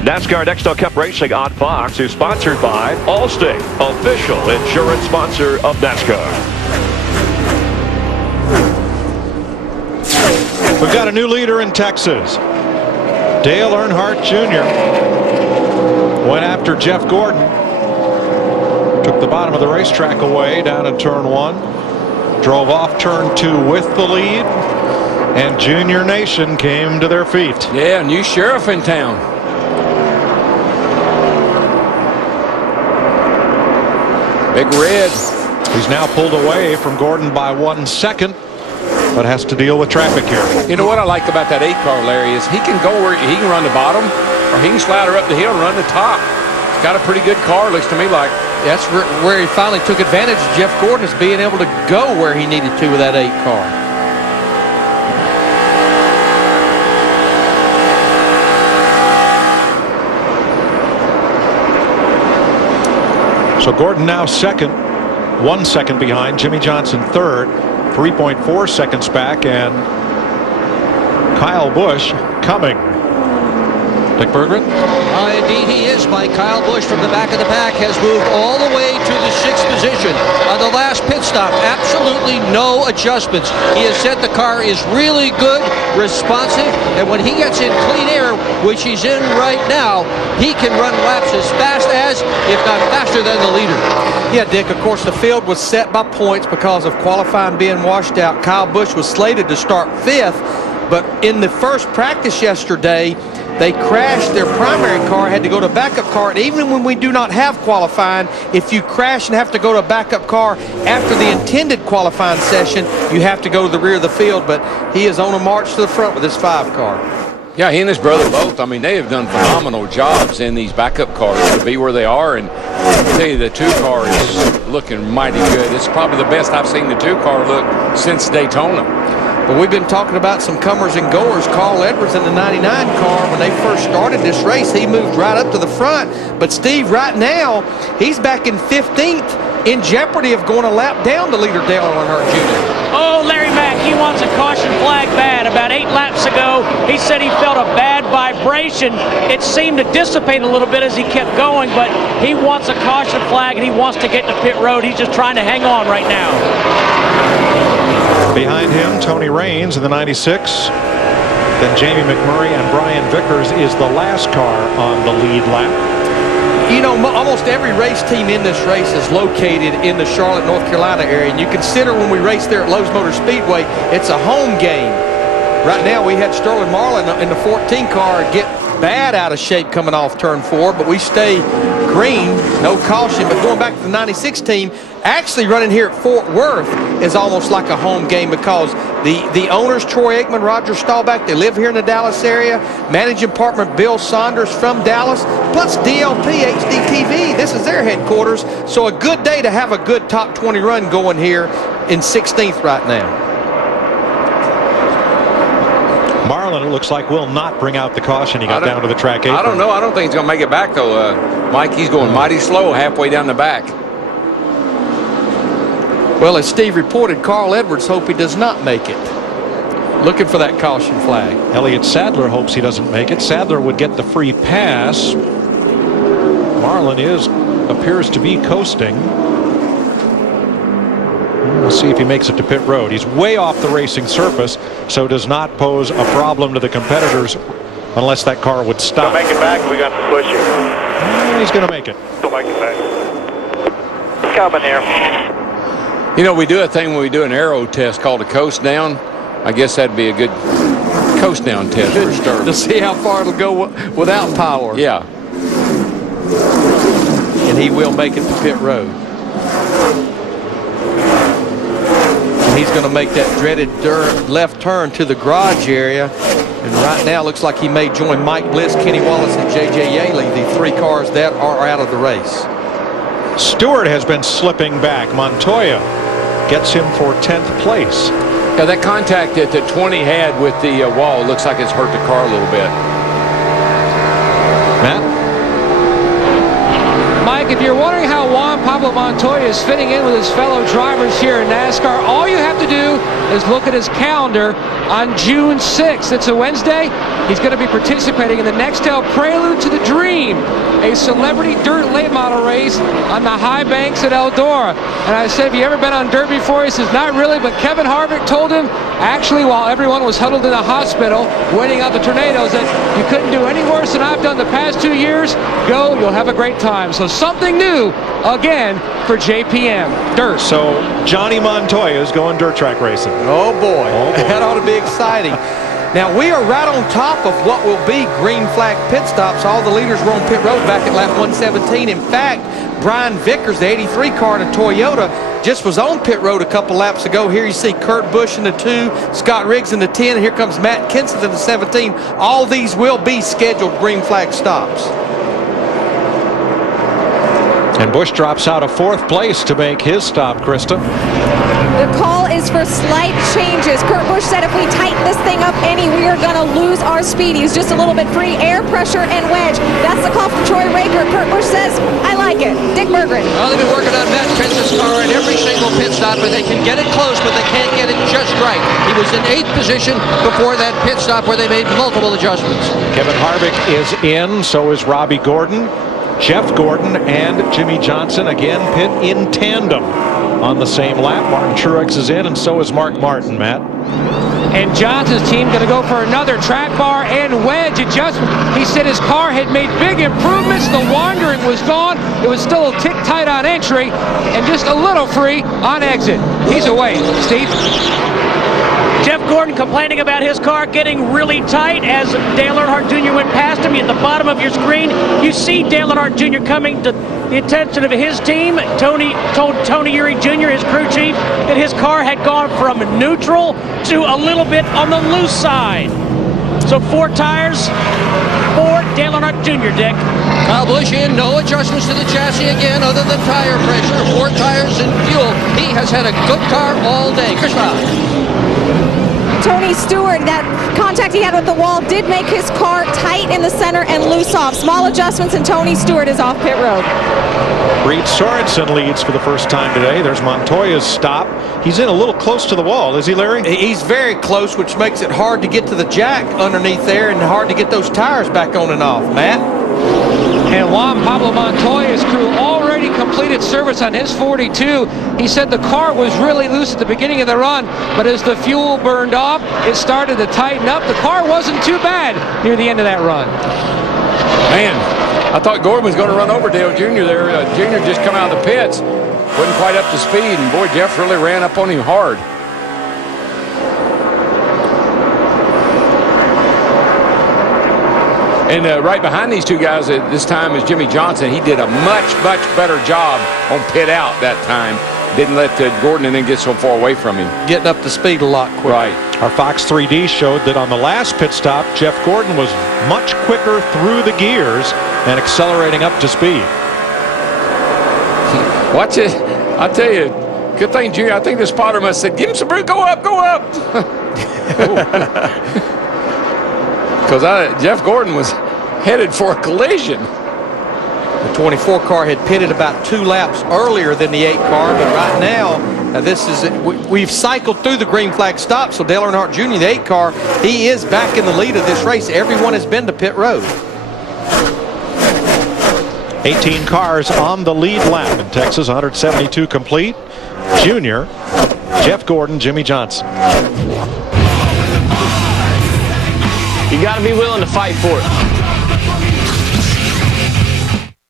NASCAR Next Cup Racing on Fox is sponsored by Allstate, official insurance sponsor of NASCAR. We've got a new leader in Texas. Dale Earnhardt Jr. went after Jeff Gordon. Took the bottom of the racetrack away down in turn 1. Drove off turn 2 with the lead. And Junior Nation came to their feet. Yeah, new sheriff in town. Big Red. He's now pulled away from Gordon by 1 second, but has to deal with traffic here. You know what I like about that 8 car, Larry, is he can go where he can run the bottom, or he can slider up the hill and run the top. He's got a pretty good car, looks to me like. That's where he finally took advantage of Jeff Gordon, is being able to go where he needed to with that 8 car. So Gordon now second, 1 second behind. Jimmy Johnson third, 3.4 seconds back, and Kyle Busch coming. Dick Berggren? Indeed he is, Mike. Kyle Busch from the back of the pack has moved all the way to the 6th position on the last pit stop. Absolutely no adjustments. He has said the car is really good, responsive, and when he gets in clean air, which he's in right now, he can run laps as fast as, if not faster than, the leader. Yeah, Dick, of course, the field was set by points because of qualifying being washed out. Kyle Busch was slated to start 5th, but in the first practice yesterday, they crashed. Their primary car had to go to backup car, and even when we do not have qualifying, if you crash and have to go to a backup car after the intended qualifying session, you have to go to the rear of the field. But he is on a march to the front with his 5 car. Yeah, he and his brother both. I mean, they have done phenomenal jobs in these backup cars to be where they are. And I tell you, the 2 car is looking mighty good. It's probably the best I've seen the 2 car look since Daytona. But we've been talking about some comers and goers. Carl Edwards in the 99 car, when they first started this race, he moved right up to the front. But Steve, right now, he's back in 15th, in jeopardy of going a lap down to leader Dale Earnhardt Jr. Oh, Larry Mack, he wants a caution flag bad. About 8 laps ago, he said he felt a bad vibration. It seemed to dissipate a little bit as he kept going, but he wants a caution flag, and he wants to get to pit road. He's just trying to hang on right now. Behind him, Tony Raines in the 96. Then Jamie McMurray and Brian Vickers is the last car on the lead lap. You know, almost every race team in this race is located in the Charlotte, North Carolina area. And you consider when we race there at Lowe's Motor Speedway, it's a home game. Right now, we had Sterling Marlin in the 14 car get bad out of shape coming off turn 4, but we stay green, no caution. But going back to the 96 team, actually running here at Fort Worth is almost like a home game, because the owners, Troy Aikman, Roger Staubach, they live here in the Dallas area. Managing partner Bill Saunders from Dallas, plus DLP HDTV. This is their headquarters. So a good day to have a good top 20 run going here in 16th right now. Marlin, it looks like, will not bring out the caution. He got down to the track apron. I don't know. I don't think he's going to make it back, though, Mike. He's going mighty slow halfway down the back. Well, as Steve reported, Carl Edwards hopes he does not make it. Looking for that caution flag. Elliott Sadler hopes he doesn't make it. Sadler would get the free pass. Marlin appears to be coasting. We'll see if he makes it to pit road. He's way off the racing surface, so does not pose a problem to the competitors unless that car would stop. Make it back. We got to push you. He's going to make it. Don't make it back. Coming here. You know, we do a thing when we do an aero test called a coast down. I guess that'd be a good coast down test for Sterling. To see how far it'll go without power. Yeah. And he will make it to pit road. And he's going to make that dreaded left turn to the garage area. And right now, looks like he may join Mike Bliss, Kenny Wallace, and J.J. Yaley, the 3 cars that are out of the race. Stewart has been slipping back. Montoya gets him for 10th place. Yeah, that contact that the 20 had with the wall looks like it's hurt the car a little bit. Matt? Mike, if you're wondering how Juan Pablo Montoya is fitting in with his fellow drivers here in NASCAR. All you have to do is look at his calendar on June 6th. It's a Wednesday. He's going to be participating in the Nextel Prelude to the Dream, a celebrity dirt late model race on the high banks at Eldora. And I said, have you ever been on dirt before? He says, not really, but Kevin Harvick told him, actually, while everyone was huddled in the hospital waiting out the tornadoes, that you couldn't do any worse than I've done the past 2 years. Go, you'll have a great time. So something new again for JPM dirt. So Johnny Montoya is going dirt track racing. Oh boy, that ought to be exciting. Now we are right on top of what will be green flag pit stops. All the leaders were on pit road back at lap 117. In fact, Brian Vickers, the 83 car in a Toyota, just was on pit road a couple laps ago. Here you see Kurt Busch in the 2, Scott Riggs in the 10, and here comes Matt Kenseth in the 17. All these will be scheduled green flag stops. And Busch drops out of 4th place to make his stop, Krista. The call is for slight changes. Kurt Busch said if we tighten this thing up any, we are going to lose our speed. He's just a little bit free. Air pressure and wedge. That's the call from Troy Raker. Kurt Busch says, I like it. Dick Berggren. Well, they've been working on Matt Kenseth's car at every single pit stop, but they can get it close, but they can't get it just right. He was in 8th position before that pit stop where they made multiple adjustments. Kevin Harvick is in, so is Robbie Gordon. Jeff Gordon and Jimmy Johnson again pit in tandem on the same lap. Martin Truex is in, and so is Mark Martin, Matt. And Johnson's team going to go for another track bar and wedge adjustment. He said his car had made big improvements. The wandering was gone. It was still a tick tight on entry and just a little free on exit. He's away. Steve? Jeff Gordon complaining about his car getting really tight as Dale Earnhardt Jr. went past him. At the bottom of your screen, you see Dale Earnhardt Jr. coming to the attention of his team. Tony told Tony Eury Jr., his crew chief, that his car had gone from neutral to a little bit on the loose side. So 4 tires for Dale Earnhardt Jr., Dick. Kyle Busch in, no adjustments to the chassis again other than tire pressure, 4 tires and fuel. He has had a good car all day. Chris Bob. Tony Stewart, that contact he had with the wall did make his car tight in the center and loose off. Small adjustments, and Tony Stewart is off pit road. Reed Sorensen leads for the first time today. There's Montoya's stop. He's in a little close to the wall, is he, Larry? He's very close, which makes it hard to get to the jack underneath there and hard to get those tires back on and off. Matt? And Juan Pablo Montoya's crew already completed service on his 42. He said the car was really loose at the beginning of the run, but as the fuel burned off, it started to tighten up. The car wasn't too bad near the end of that run. Man, I thought Gordon was going to run over Dale Jr. there. Jr. just come out of the pits. Wasn't quite up to speed, and boy, Jeff really ran up on him hard. And right behind these 2 guys at this time is Jimmy Johnson. He did a much, much better job on pit out that time. Didn't let Gordon and then get so far away from him. Getting up to speed a lot quicker. Right. Our Fox 3D showed that on the last pit stop, Jeff Gordon was much quicker through the gears and accelerating up to speed. Watch it. I tell you, good thing, Junior. I think the spotter must have said, give him some room. Go up, go up. Because Jeff Gordon was headed for a collision. The 24 car had pitted about 2 laps earlier than the 8 car, but right now, this is we've cycled through the green flag stop, so Dale Earnhardt Jr., the 8 car, he is back in the lead of this race. Everyone has been to pit road. 18 cars on the lead lap in Texas, 172 complete. Junior, Jeff Gordon, Jimmy Johnson. You got to be willing to fight for it.